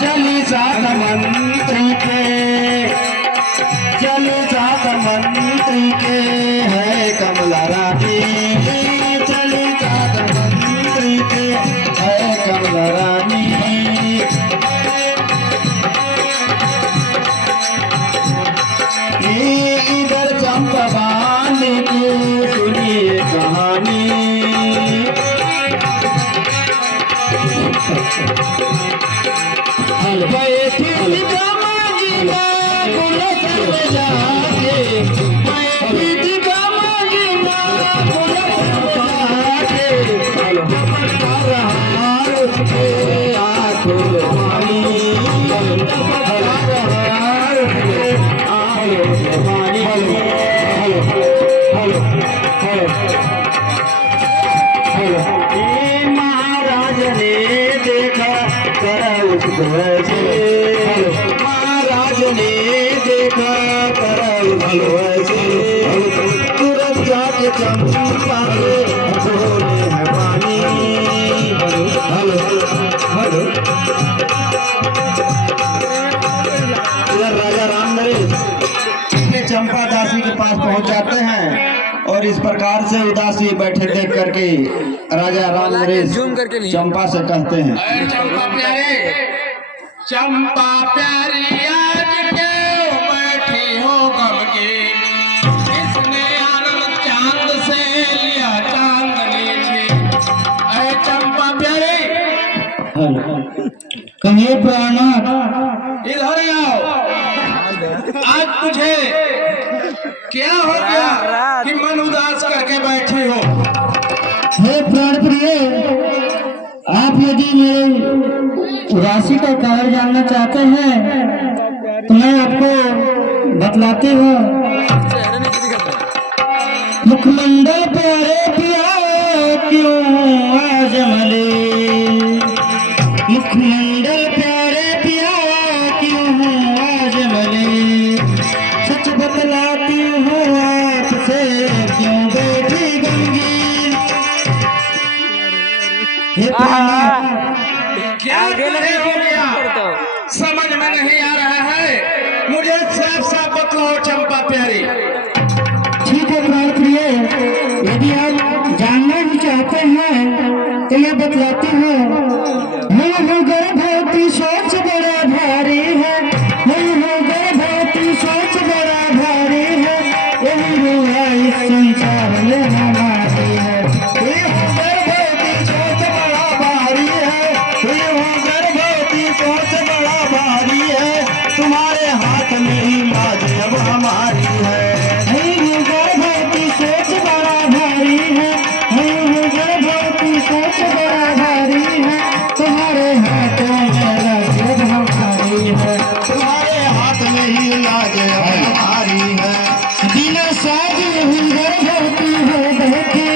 चली सात मंत्री के, चली सात मंत्री के है कमला रानी, चली सात मंत्री के है कमला रानी। इधर चंपावाली की सुनिए कहानी, बैठी गमागिना गुलशन में जाके, बैठी गमागिना गुलशन में जाके, कर रहा उसके आंखों में पानी, कर रहा उसके आंखों में पानी। महाराज ने देखा कर उसको ऐसे, महाराज ने देखा कर उसको ऐसे, तुरंत जाके चंपा के बोले है पानी। हेलो हेलो, राजा राम नरेश चंपा दासी के पास पहुंच जाते हैं और इस प्रकार से उदासी बैठे देख करके राजा राम नरेश चंपा से कहते हैं, चंपा प्यारे, चंपा प्यारी आज क्यों बैठी हो गम की, इसने आनंद चांद से लिया चांदनी से। अरे चंपा प्यारे, कहिए प्राणा, इधर आओ। आज तुझे क्या हो गया कि मन उदास करके बैठी हो? हे प्राण प्रिय, आप यदि मेरी उदासी का कारण जानना चाहते हैं तो मैं आपको बतलाती हूँ। मुखमंडल प्यारे पिया क्यों आज मले, मुखमंडल प्यारे पिया क्यों आज मले, सच बतलाती हूँ आपसे क्यों बैठी गंगी। क्या तुझे हो गया? समझ में नहीं आ रहा है, मुझे साफ साफ बतलाओ चंपा प्यारी। ठीक है प्राण प्रिय, यदि आप जानना भी चाहते हैं तो मैं बतलाती हूँ। हूँ गर्भवती सोच बड़ा भारी है, हूँ गर्भवती सोच बड़ा भारी है, यही हुआ इस संसार में हमारी है। हूँ गर्भवती सोच बड़ा भारी है, हूँ गर्भवती सोच बड़ा भारी है, तुम्हारे हाथ में ही लाज अब हमारी है। हूँ गर्भवती सोच बड़ा भारी है, हूँ गर्भवती सोच बड़ा भारी है, तुम्हारे हाथों में लाज अब हमारी है, तुम्हारे हाथ में ही लाज अब हमारी है। बिना शादी हुई गर्भवती हो बैठी,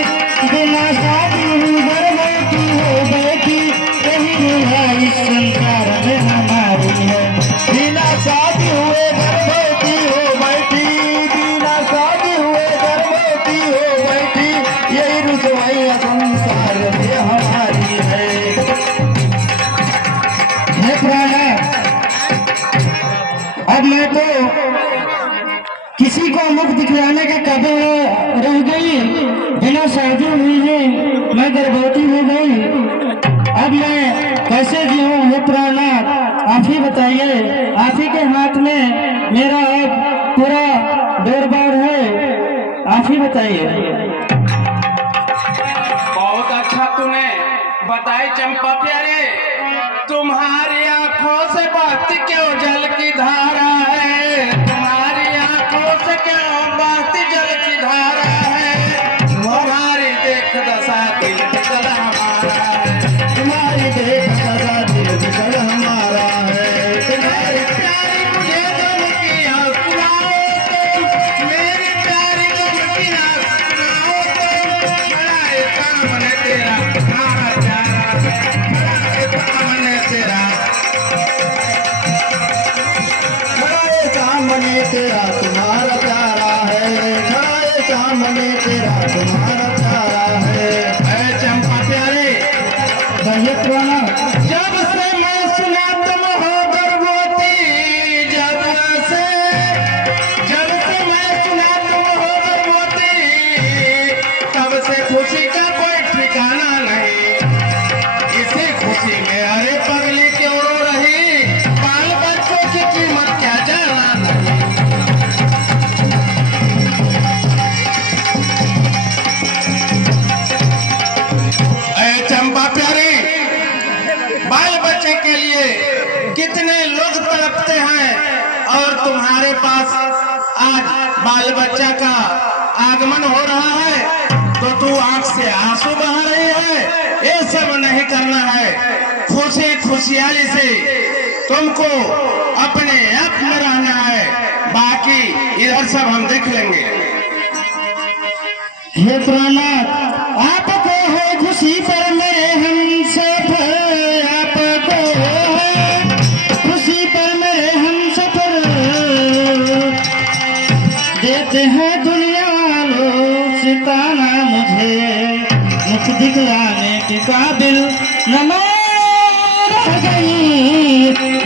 बिना शादी हुई गर्भवती हो बैठी, यही हुआ इस संसार में हमारी है। बिना शादी हुए गर्भवती हो बैठी, बिना शादी हुए गर्भवती हो बैठी, यही रुसवाई संसार में हमारी है। हे प्राणा, अब मैं तो किसी को मुख दिखलाने के काबिल रह गई, बिना शादी हुई है मैं गर्भवती हो गई, अब मैं कैसे जीऊं? हे प्राणनाथ, आप ही बताइए, आप ही के हाथ में मेरा अब पूरा दरबार है, आप ही बताइए। बहुत अच्छा तूने बताई चंपा प्यारे, तुम्हारी आंखों से बहती क्यों जल की धारा है, तुम्हारी आंखों से क्यों बहती जल की धारा है, तुम्हारी देख दशा दिल बिगड़ हमारा है, तुम्हारी देख दशा दिल बिगड़ हमारा है। तुम्हारी प्यारी मुझे गम किया सुनाओ तो, मेरी प्यारी गम किया सुनाओ तो, बड़ा सामने तेरा प्यारा प्यारा है, बड़ा सामने तेरा, बड़ा सामने तेरा तुम्हारा प्यारा है, बड़ा सामने तेरा तुम्हारा प्यारा है। ऐ चंपा प्यारे, कहिए प्राणनाथ। जब से मैं सुना तुम हो अरे पगली क्यों रो रही, बाल बच्चों की कीमत क्या जानना नहीं। अरे चंपा प्यारी, बाल बच्चे के लिए कितने लोग तड़पते हैं और तुम्हारे पास आज बाल बच्चा का आगमन हो रहा है तो तू आंख से आंसू बहा रही है। ये सब नहीं करना है, खुशी खुशहाली से तुमको अपने आप में रहना है, बाकी इधर सब हम देख लेंगे। हे प्राणनाथ, आपको है खुशी पर मेरे हम सफर, आपको है खुशी पर मेरे हम सफर, देते हैं दुनिया वालों से ताना, मुझे मुख दिखलाने के काबिल न मैं रह गई,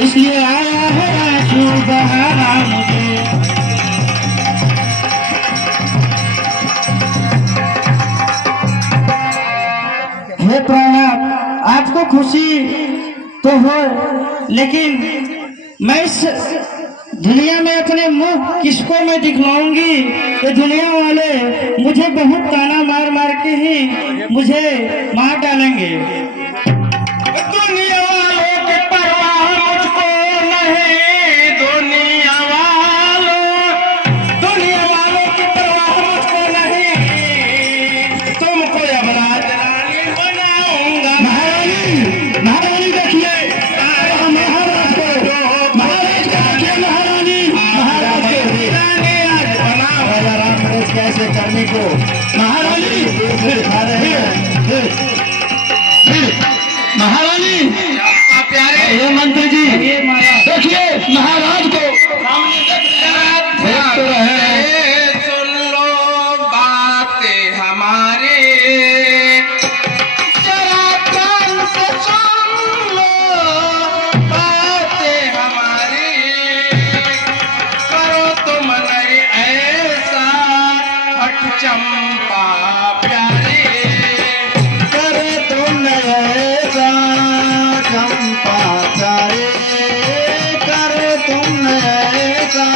इसलिए आया है आंसू बहाना मुझे। हे प्राणनाथ, आपको खुशी तो हो, लेकिन मैं इस दुनिया में अपने मुंह किसको मैं दिखलाऊंगी। ये दुनिया वाले मुझे बहुत ताना मार मार के ही मुझे मार डालेंगे। दुनिया वालों की परवाह मुझको नहीं, दुनिया वालों की परवाह मुझको नहीं, तुमको अब राजरानी बनाऊंगा। महारानी, महारानी देखिए, महाराज को, महाराज को देखिए, महारानी, महाराज को रानी आज बनाओ। राम नरेश कैसे करने को महारानी दिखा रहे हैं। महारानी, चंपा प्यारे, ये मंत्री जी, ये महाराज देखिए महाराज को देख तो रहे। सुन लो बातें हमारी, जरा कान से सुन लो बातें हमारी, करो तुम नहीं ऐसा हट चंपा प्यारी, करे तुम ऐसा चंपा प्यारे, करे तुम ऐसा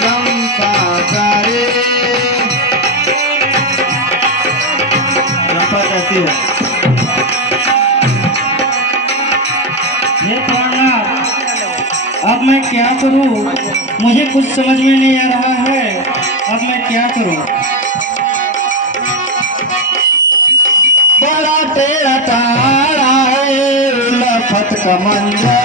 चंपा प्यारे। चंपा कहती है, हे प्राणनाथ, अब मैं क्या करूं, मुझे कुछ समझ में नहीं आ रहा है, अब मैं क्या करूं। बड़ा तेरा तारा है लफत का मंजर,